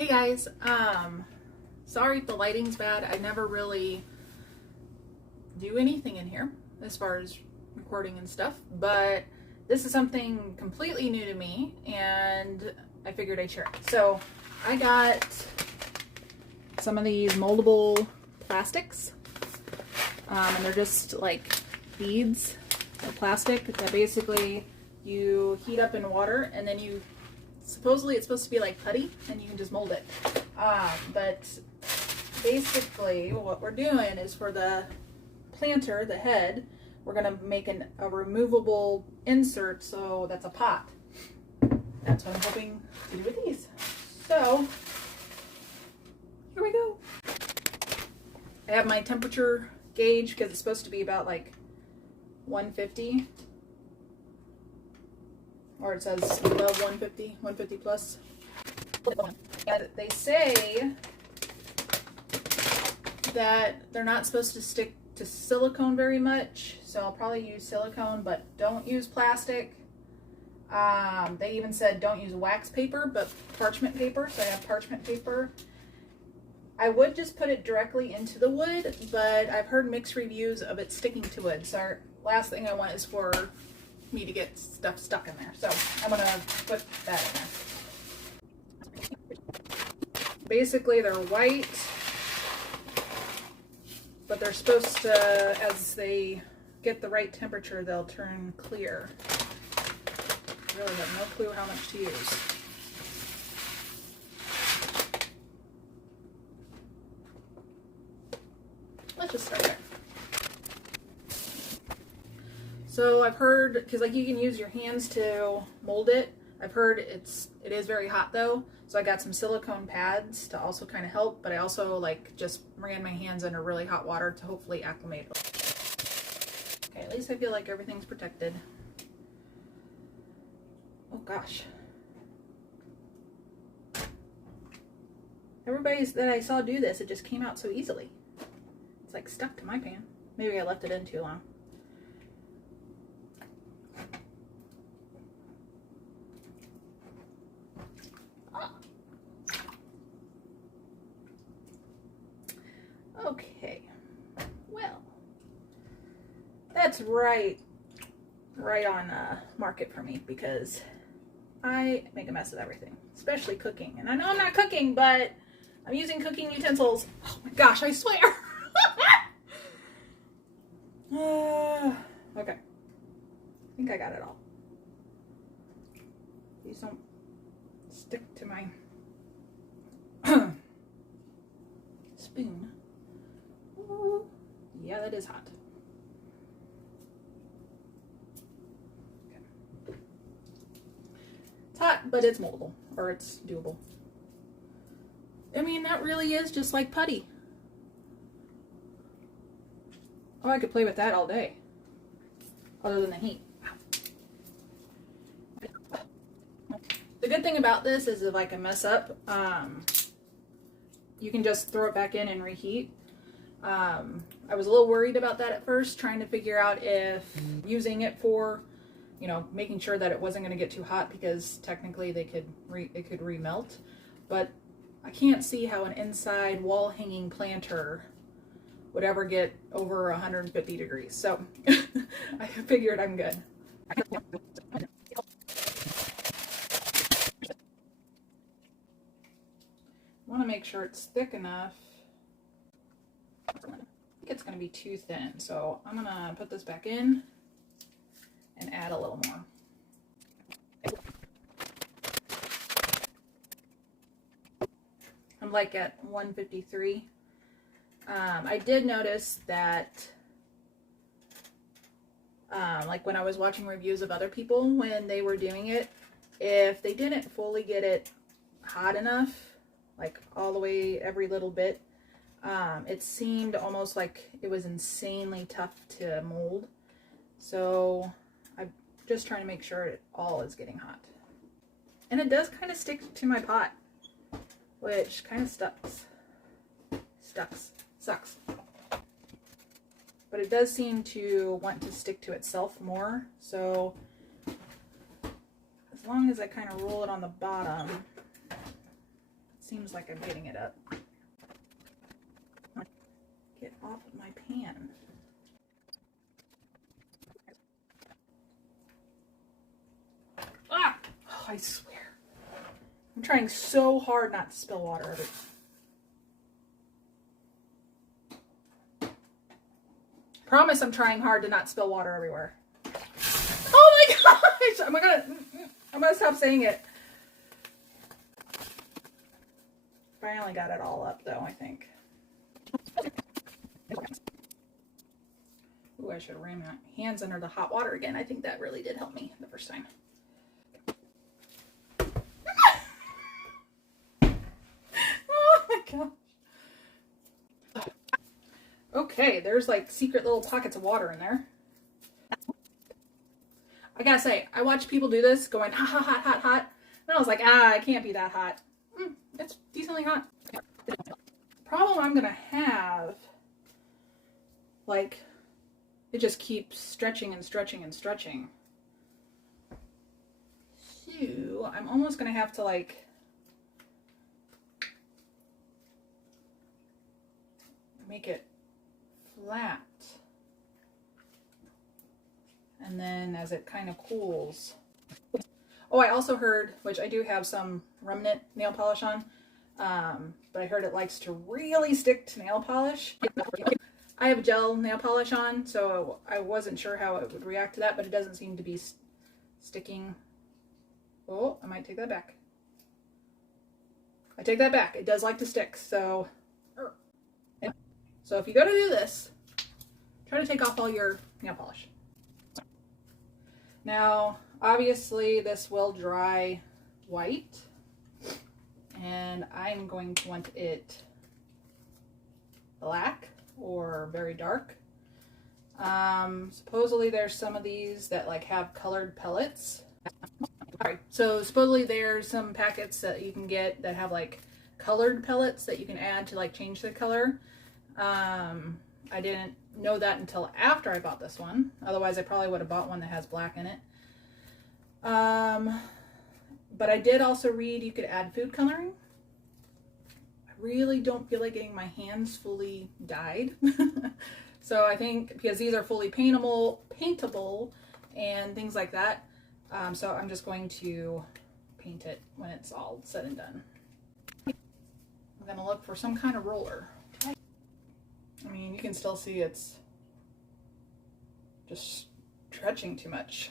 Hey guys, sorry if the lighting's bad. I never really do anything in here as far as recording and stuff, but this is something completely new to me and I figured I'd share it. So I got some of these moldable plastics, and they're just like beads of plastic that basically you heat up in water and then you supposedly it's supposed to be like putty and you can just mold it, but basically what we're doing is for the planter, the head, we're going to make a removable insert, so that's a pot. That's what I'm hoping to do with these. So here we go. I have my temperature gauge because it's supposed to be about like 150, or it says above 150 plus. And they say that they're not supposed to stick to silicone very much, so I'll probably use silicone, but don't use plastic. They even said don't use wax paper, but parchment paper, so I have parchment paper. I would just put it directly into the wood, but I've heard mixed reviews of it sticking to wood, so last thing I want is for me to get stuff stuck in there. So I'm gonna put that in there. Basically they're white, but they're supposed to, as they get the right temperature, they'll turn clear. I really have no clue how much to use. Let's just start there. So I've heard, because like you can use your hands to mold it. I've heard it is very hot though, so I got some silicone pads to also kind of help, but I also like just ran my hands under really hot water to hopefully acclimate. Okay, at least I feel like everything's protected. Oh gosh. Everybody that I saw do this, it just came out so easily. It's like stuck to my pan. Maybe I left it in too long. Okay, well, that's right on market for me, because I make a mess of everything, especially cooking. And I know I'm not cooking, but I'm using cooking utensils. Oh my gosh, I swear. Okay, I think I got it all. These don't stick to my spoon. Ooh. Yeah, that is hot. Okay. It's hot, but it's moldable, or it's doable. I mean, that really is just like putty. Oh, I could play with that all day, other than the heat. The good thing about this is if I can mess up, you can just throw it back in and reheat. I was a little worried about that at first, trying to figure out if using it for, you know, making sure that it wasn't going to get too hot, because technically it could remelt. But I can't see how an inside wall hanging planter would ever get over 150 degrees. So I figured I'm good. I want to make sure it's thick enough. I think it's going to be too thin, so I'm going to put this back in and add a little more. I'm like at 153. I did notice that like when I was watching reviews of other people when they were doing it, if they didn't fully get it hot enough, like all the way every little bit, it seemed almost like it was insanely tough to mold. So I'm just trying to make sure it all is getting hot. And it does kind of stick to my pot, which kind of sucks. But it does seem to want to stick to itself more, so as long as I kind of roll it on the bottom, let's seems like I'm getting it up. Get off of my pan. Ah! Oh, I swear. I'm trying so hard not to spill water everywhere. Promise I'm trying hard to not spill water everywhere. Oh my gosh! I'm gonna stop saying it. Finally got it all up though, I think. Ooh, I should have ran my hands under the hot water again. I think that really did help me the first time. Oh my gosh. Okay, there's like secret little pockets of water in there. I gotta say, I watch people do this going hot, hot, hot, hot, hot. And I was like, ah, it can't be that hot. It's decently hot. The problem I'm gonna have, like, it just keeps stretching and stretching and stretching. So I'm almost gonna have to like make it flat. And then as it kind of cools. Oh, I also heard, which I do have some remnant nail polish on, but I heard it likes to really stick to nail polish. I have gel nail polish on, so I wasn't sure how it would react to that, but it doesn't seem to be sticking. Oh, I might take that back. I take that back. It does like to stick, so if you go to do this, try to take off all your nail polish. Now, obviously this will dry white, and I'm going to want it black or very dark. Supposedly there's some of these that like have colored pellets. Alright, so supposedly there's some packets that you can get that have like colored pellets that you can add to like change the color. I didn't know that until after I bought this one. Otherwise I probably would have bought one that has black in it. But I did also read you could add food coloring. I really don't feel like getting my hands fully dyed. So I think because these are fully paintable and things like that. So I'm just going to paint it when it's all said and done. I'm gonna look for some kind of roller. I mean, you can still see it's just stretching too much.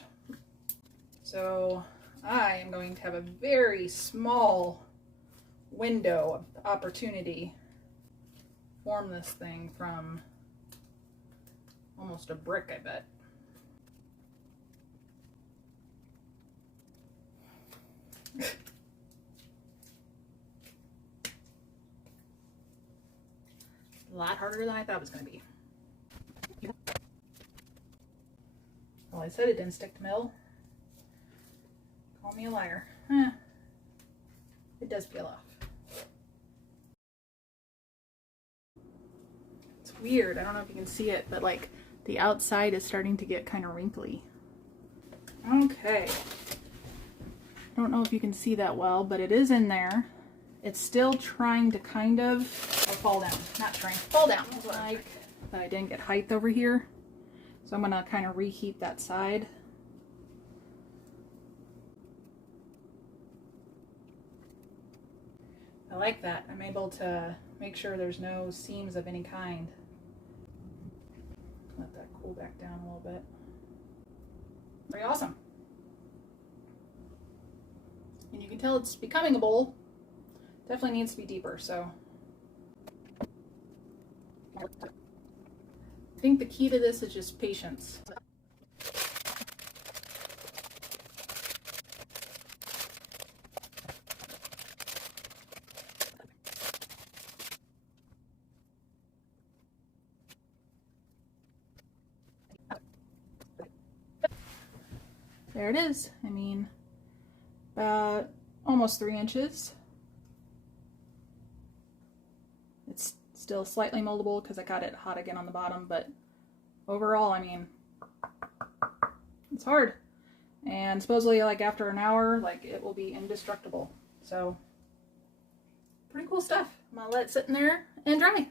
So I am going to have a very small window of opportunity to form this thing from almost a brick, I bet. A lot harder than I thought it was going to be. Well, I said it didn't stick to metal. Call me a liar. It does peel off. It's weird. I don't know if you can see it, but like the outside is starting to get kind of wrinkly. Okay. I don't know if you can see that well, but it is in there. It's still trying to kind of fall down. Not trying, fall down. Like that I didn't get height over here. So I'm gonna kind of reheat that side. I like that. I'm able to make sure there's no seams of any kind. Let that cool back down a little bit. Pretty awesome. And you can tell it's becoming a bowl. Definitely needs to be deeper, so. I think the key to this is just patience. There it is. I mean, about almost 3 inches. It's still slightly moldable because I got it hot again on the bottom, but overall, I mean, it's hard. And supposedly, like after an hour, like it will be indestructible. So, pretty cool stuff. I'm gonna let it sit in there and dry.